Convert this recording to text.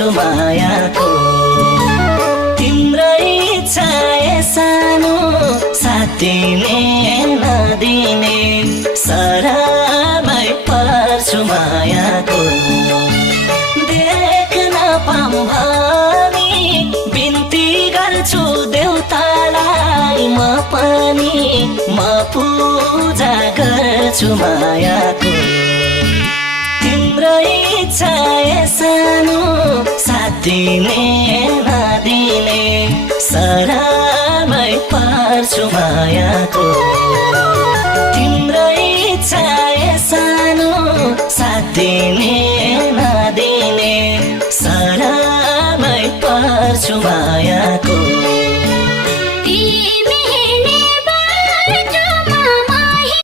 पर्छु मायाको। तिम्रै इच्छा सानो साथ दिने नदिने सरामै पर्छु मायाको। देख्न पाऊँ भनी बिन्ती गर्छु देउतालाई म पनि, म पूजा गर्छु मायाको। तिम्रै इच्छा सानो साथ दिने नदिने सरामै पर्छु मायाको। तिम्रै इच्छा सानो साथ दिने नदिने सरामै पर्छु मायाको।